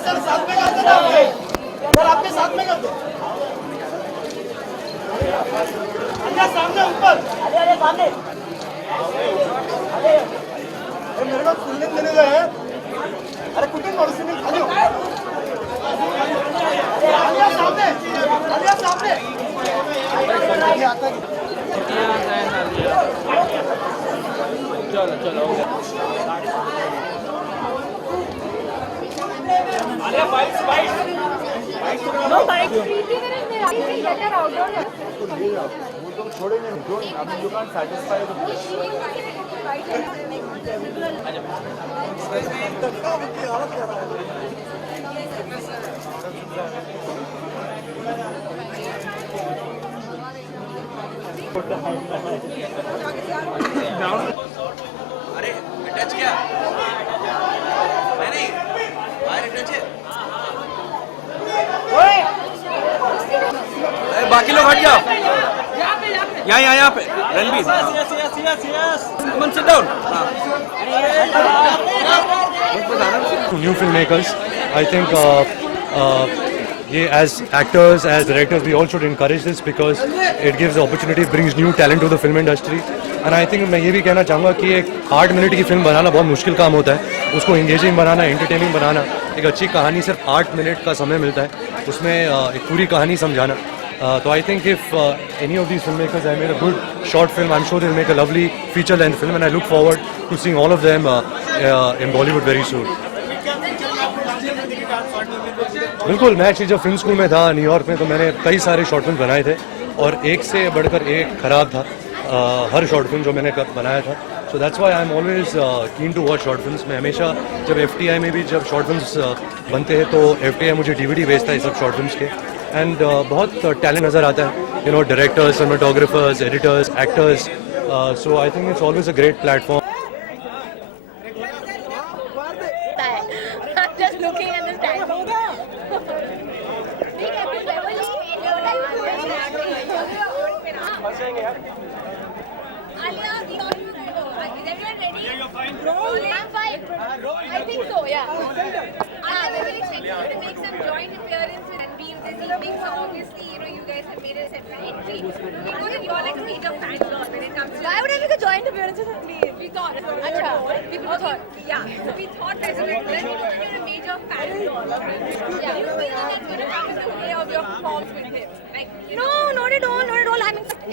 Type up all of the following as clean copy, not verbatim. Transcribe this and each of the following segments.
Sir साथ में करते ना सर आपके साथ में करते सामने ऊपर अरे सामने मेरे को खुलने देने गए हैं अरे कुकिंग और सिंगिंग खा लो सामने सामने चलो चलो No bike. Better outdoor. छोड़ेंगे नहीं अभी यू कांट सैटिस्फाई द अरे टच किया नहीं बाहर टच है बाकी लोग हट जाओ यहाँ पे रणबीर मन sit down New filmmakers, I think as actors, as directors, we all should encourage this because it gives the opportunity, brings new talent to the film industry. And I think मैं ये भी कहना चाहूँगा कि एक 8 मिनट की film बनाना बहुत मुश्किल काम होता है. उसको इंगेजिंग बनाना, एंटरटेनिंग बनाना, एक अच्छी कहानी सिर्फ 8 मिनट का समय मिलता है, उसमें एक पूरी कहानी समझाना. So I think if any of these filmmakers have made a good short film, I'm sure they'll make a lovely feature-length film, and I look forward to seeing all of them in Bollywood very soon. बिल्कुल, मैं actually जब film school में था New York में तो मैंने कई सारे शॉर्ट फिल्म बनाए थे और एक से बढ़कर एक खराब था हर शॉर्ट फिल्म जो मैंने बनाया था. So that's why I am always keen to watch short films. मैं हमेशा जब FTI में भी जब शॉर्ट फिल्म्स बनते हैं तो FTI मुझे DVD भेजता है सब शॉर्ट फिल्म्स के. एंड बहुत टैलेंट नज़र आता है, you know, directors, cinematographers, editors, actors. So I think it's always a great platform. I think so, yeah. I'm very excited to make some joint appearance with Ranbir this evening. So obviously, you guys have made a separate entry. We know that you're like a major fan when it comes to. Why would I make a joint appearance with Ranbir? We thought. We thought. Yeah. We thought that you're a major fan. Yeah. Do you feel that it's going to come in the way of your performance with him? No, not at all. Not at all.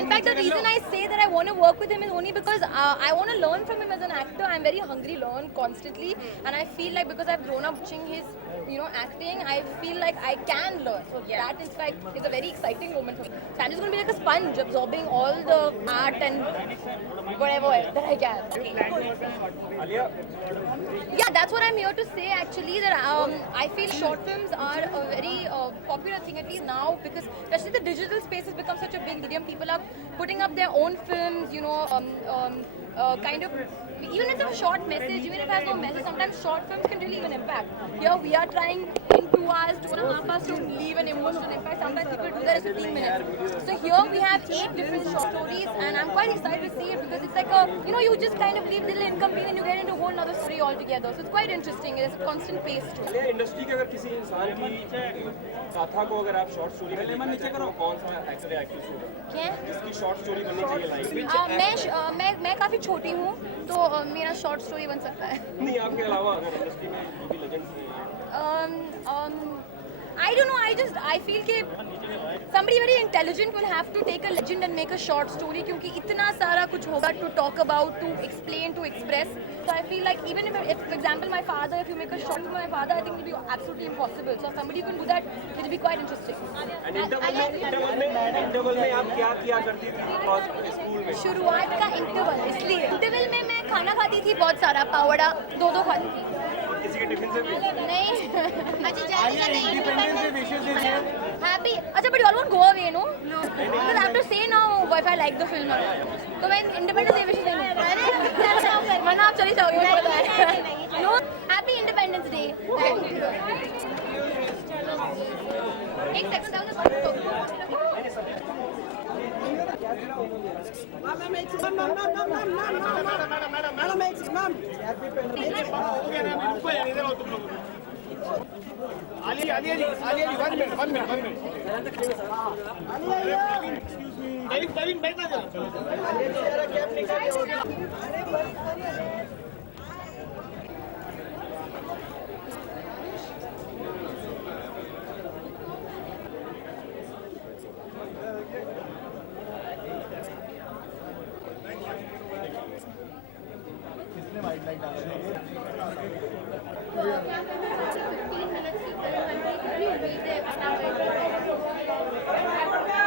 In fact, the reason I say that I want to work with him is only because I want to learn from him as an actor. I'm very hungry, learn constantly, and I feel like because I've grown up watching his, acting, I feel like I can learn. So that, in fact, is a very exciting moment for me. So I'm just going to be like a sponge, absorbing all the art and whatever that I can. Yeah, that's what I'm here to say. Actually, that I feel short films are a very popular thing, at least now, because especially the digital space has become such a big medium. People are putting up their own films, kind of, even if it's a short message, even if it has no message, sometimes short films can really even impact. Here we are trying in 2 hours, 2.5 hours to leave an emotional impact. Sometimes people do that in 15 minutes. So here we have 8 different short stories, and I'm quite excited to see it because it's like a, you just kind of leave the little incomplete and you get into a whole another story altogether. So it's quite interesting. There's a constant pace to it. Industry के अगर किसी इंसान की गाथा को अगर आप short story में लिखना चाहते हो, कौन सा एक्टर या एक्ट्रेस होगा? क्या? जिसकी शॉर्ट स्टोरी बननी चाहिए लाइफ मैं काफी छोटी हूँ तो मेरा शॉर्ट स्टोरी बन सकता है. नहीं, आपके अलावा अगर इंडस्ट्री में जो भी लेजेंड्स हैं. I don't know. I feel that somebody very intelligent will have to take a legend and make a short story क्योंकि इतना सारा कुछ होगा to talk about, to explain, to express. So I feel like even if for example, my father, if you make a short with my father, I think it will be absolutely impossible. So if somebody can do that, it will be quite interesting. And interval में आप क्या किया करती थी school में? शुरुआत का interval में मैं खाना खाती थी, बहुत सारा पावड़ा 2-2 खाती थी. किसी के टिफिन से भी? नहीं. Happy. अच्छा, but you all won't go away, no? No. Because I have to say now if I like the film or not. तो मैं Independence Day विशेष नहीं. वरना आप चली जाओगे. No. Happy Independence Day. एक सेकंड आलिया जी 1 मिनट Kevin बैठना जरा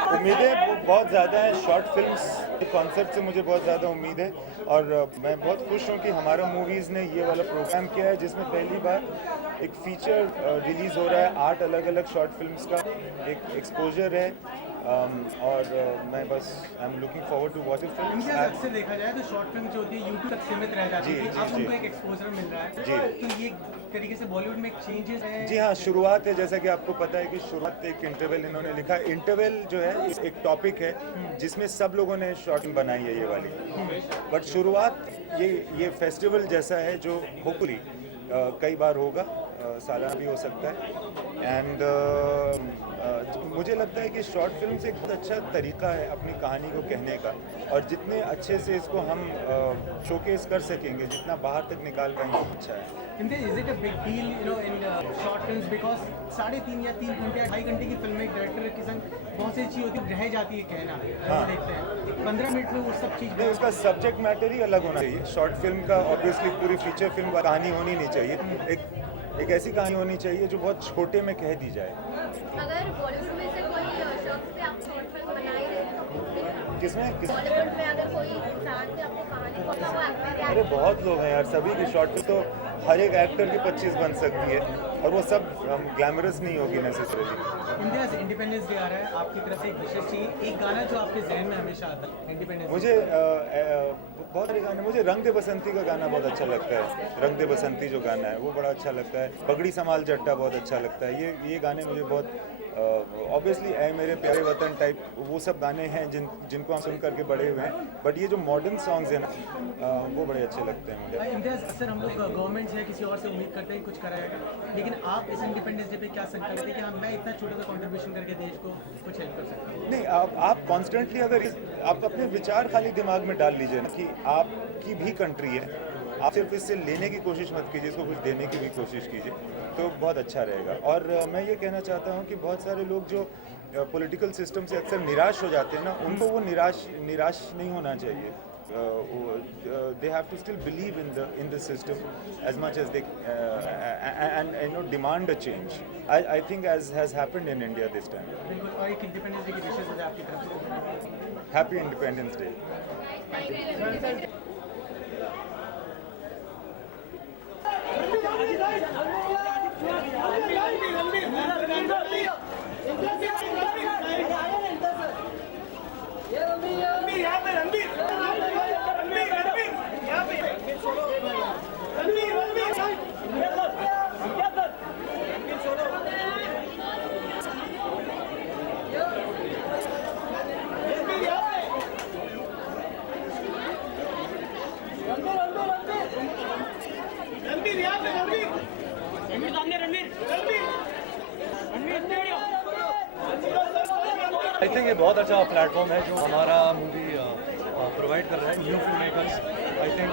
उम्मीदें बहुत ज़्यादा हैं शॉर्ट फिल्म्स के कॉन्सेप्ट से मुझे बहुत ज़्यादा उम्मीद है और मैं बहुत खुश हूँ कि हमारा मूवीज़ ने ये वाला प्रोग्राम किया है जिसमें पहली बार एक फीचर रिलीज़ हो रहा है 8 अलग अलग शॉर्ट फिल्म्स का एक एक्सपोजर है और मैं बस I am looking forward to watch it films. अक्सर देखा जाए तो शॉर्ट फिल्म जो होती है यूट्यूब तक सीमित रह जाती है, अब उनको एक एक्सपोजर मिल रहा है जी। तो ये तरीके से बॉलीवुड में एक चेंजेस है। जी हाँ, शुरुआत है जैसा कि आपको पता है कि शुरुआत एक इंटरवल इन्होंने लिखा। इंटरवल जो है एक टॉपिक है जिसमें सब लोगों ने शॉर्ट फिल्म बनाई है ये वाली, बट शुरुआत ये फेस्टिवल जैसा है जो होपफुली कई बार होगा, सालाना भी हो सकता है एंड मुझे लगता है कि शॉर्ट फिल्म से एक बहुत अच्छा तरीका है अपनी कहानी को कहने का और जितने अच्छे से इसको हम शोकेस कर सकेंगे, जितना बाहर तक निकाल पाएंगे अच्छा है। Is it a big deal, you know, in short films because 3.5 या 3 घंटे या 2.5 घंटे की फिल्म में डायरेक्टर के संग बहुत सी चीज़ होती रह जाती है कहना, हाँ। देखते हैं 15 मिनट में वो सब चीज़ नहीं, उसका सब्जेक्ट मैटर ही अलग होना चाहिए। शॉर्ट फिल्म का ऑब्वियसली पूरी फीचर फिल्म का कहानी होनी नहीं चाहिए, एक ऐसी कहानी होनी चाहिए जो बहुत छोटे में कह दी जाए। अगर बॉलीवुड में से कोई शख्स पे आप शॉर्ट फिल्म बना ही रहे हैं, किसमें बॉलीवुड में अगर कोई इंसान पे आपको कहानी को वो एक्टर अरे बहुत लोग हैं यार, सभी की शॉर्ट फिल्म तो हर एक एक्टर की 25 बन सकती है और वो सब ग्लैमरस नहीं होगी नेसेसरली। इंडिया से इंडिपेंडेंस डे आ रहा है, आपकी तरफ से एक विशेष चाहिए, एक गाना जो आपके जहन में हमेशा आता है इंडिपेंडेंस। मुझे बहुत सारे गाने, मुझे रंग दे बसंती का गाना बहुत अच्छा लगता है। रंग दे बसंती जो गाना है वो बड़ा अच्छा लगता है। पगड़ी संभाल जट्टा बहुत अच्छा लगता है। ये गाने मुझे बहुत ऑब्वियसली ऐ मेरे प्यारे वतन टाइप वो सब गाने हैं जिनको हम सुन करके बड़े हुए हैं, बट ये जो मॉडर्न सॉन्ग्स हैं ना वो बड़े अच्छे लगते हैं मुझे। इम्तियाज़, अक्सर हम लोग गवर्नमेंट से किसी और से उम्मीद करते हैं कुछ कराएगा, लेकिन आप इस इंडिपेंडेंस डे पे क्या संकल्प लेते हैं कि हाँ मैं इतना छोटा सा कॉन्ट्रीब्यूशन करके देश को कुछ हेल्प कर सकता हूँ? नहीं, आप कॉन्स्टेंटली अगर आप अपने विचार खाली दिमाग में डाल लीजिए ना कि आपकी भी कंट्री है, आप सिर्फ इससे लेने की कोशिश मत कीजिए, इसको कुछ देने की भी कोशिश कीजिए, तो बहुत अच्छा रहेगा। और मैं ये कहना चाहता हूँ कि बहुत सारे लोग जो पॉलिटिकल सिस्टम से अक्सर निराश हो जाते हैं ना, उनको वो निराश नहीं होना चाहिए। they have to still believe in the system as much as they and demand a change. I think as has happened in India this time. बिल्कुल, और एक इंडिपेंडेंस डे की विशेष है आपकी तरफ से। Happy Independence Day. आई थिंक ये बहुत अच्छा प्लेटफॉर्म है जो हमारा मूवी प्रोवाइड कर रहा है new film makers. I think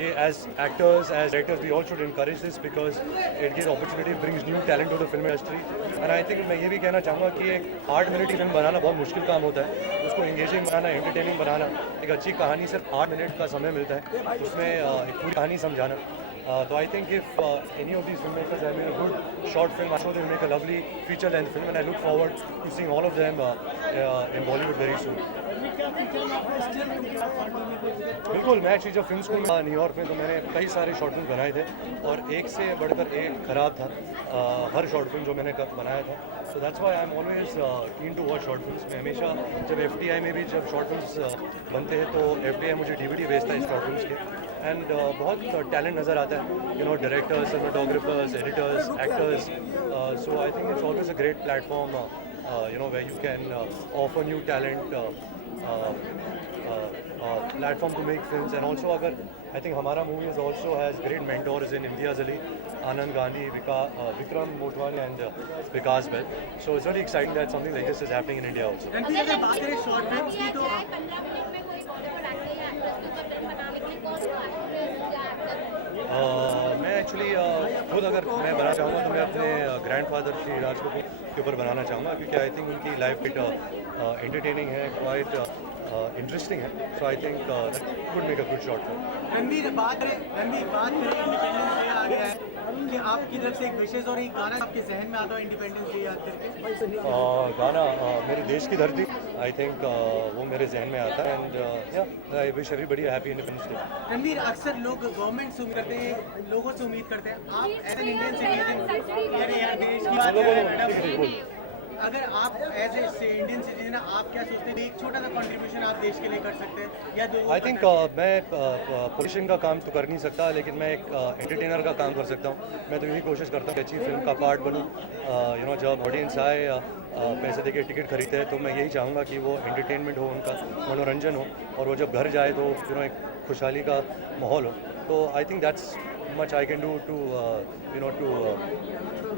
ये as actors as directors we all should encourage this because it gives opportunity, brings new talent to the film industry. And I think मैं ये भी कहना चाहूँगा कि एक 8 मिनट की फिल्म बनाना बहुत मुश्किल काम होता है, उसको एंगेजिंग बनाना, एंटरटेनिंग बनाना। एक अच्छी कहानी सिर्फ 8 मिनट का समय मिलता है, उसमें एक पूरी कहानी समझाना। So I think if any of these filmmakers have made a good short film, I'm sure they'll make a lovely feature-length film, and I look forward to seeing all of them in Bollywood very soon. बिल्कुल, मैं actually जब film school में New York में तो मैंने कई सारे short film बनाए थे और एक से बढ़कर एक खराब था हर शॉर्ट फिल्म जो मैंने बनाया था। So that's why I am always keen to watch short films. मैं हमेशा जब FTI में भी जब शॉर्ट फिल्म्स बनते हैं तो FTI मुझे DVD भेजता है इस शॉर्ट फिल्म्स के, एंड बहुत टैलेंट नज़र आता है, you know, directors, cinematographers, editors, actors. So I think it's always a great platform where you can offer new talent platform to make films. And also agar I think Hamara movies also has great mentors in Imtiaz Ali, Anand Gandhi, Vikram Motwani and Vikas Bell. So it's really exciting that something like this is happening in India also. Ranbir अगर बात करें short films की तो 15 minute में कोई Bollywood actor या actress के ऊपर फिल्म बनाने के लिए कौन सा एक्ट्रेस या एक्टर मैं एक्चुअली खुद अगर मैं बनाना चाहूँगा तो मैं अपने ग्रैंडफादर श्री राज कपूर के ऊपर बनाना चाहूँगा, क्योंकि आई थिंक उनकी लाइफ बिट एंटरटेनिंग है, क्वाइट इंटरेस्टिंग है. So I think could make a good short film. Ranbir बात करें इंडिपेंडेंस डे आ गया है कि आपकी तरफ से एक विशेष और एक गाना आपके जहन में आता हो इंडिपेंडेंस डे याद करके? गाना मेरे देश की धरती, आई थिंक वो मेरे जहन में आता है. And I wish everybody happy independence day. Ranbir अक्सर लोग गवर्नमेंट से उम्मीद करते हैं, लोगों से उम्मीद करते हैं, आप एज एन इंडियन सिटीजन देश की बात कर रहे हैं, अगर आप एज ए इंडियन सिटीजन आप क्या सोचते हैं एक छोटा सा कंट्रीब्यूशन आप देश के लिए कर सकते हैं या दो? आई थिंक मैं पोलिटिशियन का काम तो कर नहीं सकता, लेकिन मैं एक एंटरटेनर का काम कर सकता हूँ. मैं तो यही कोशिश करता हूँ कि अच्छी फिल्म का पार्ट बनूँ. जब ऑडियंस आए पैसे देके टिकट खरीदते हैं तो मैं यही चाहूँगा कि वो एंटरटेनमेंट हो, उनका मनोरंजन हो, और वो जब घर जाए तो एक खुशहाली का माहौल हो. तो I think that's much I can do to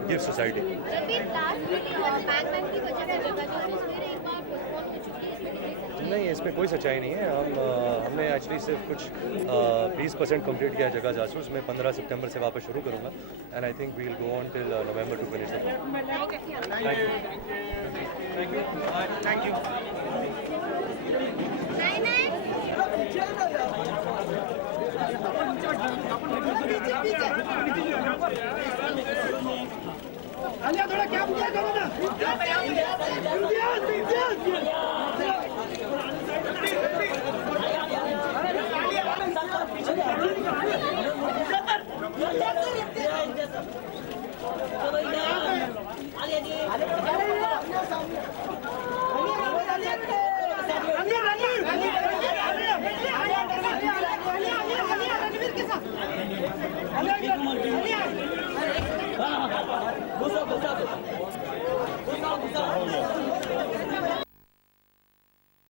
give society. Ranbir last meeting और बैकमैन की वजह से जगह जो फिर एक बार पोस्टपोन हो चुकी है, इसमें कितनी नहीं, इसमें कोई सच्चाई नहीं है. हमने एक्चुअली सिर्फ कुछ 20% कंप्लीट किया जगह जासूस. मैं 15 सितंबर से वापस शुरू करूँगा and I think we will go on till November to finish the film. Thank you. नहीं नहीं Gusa.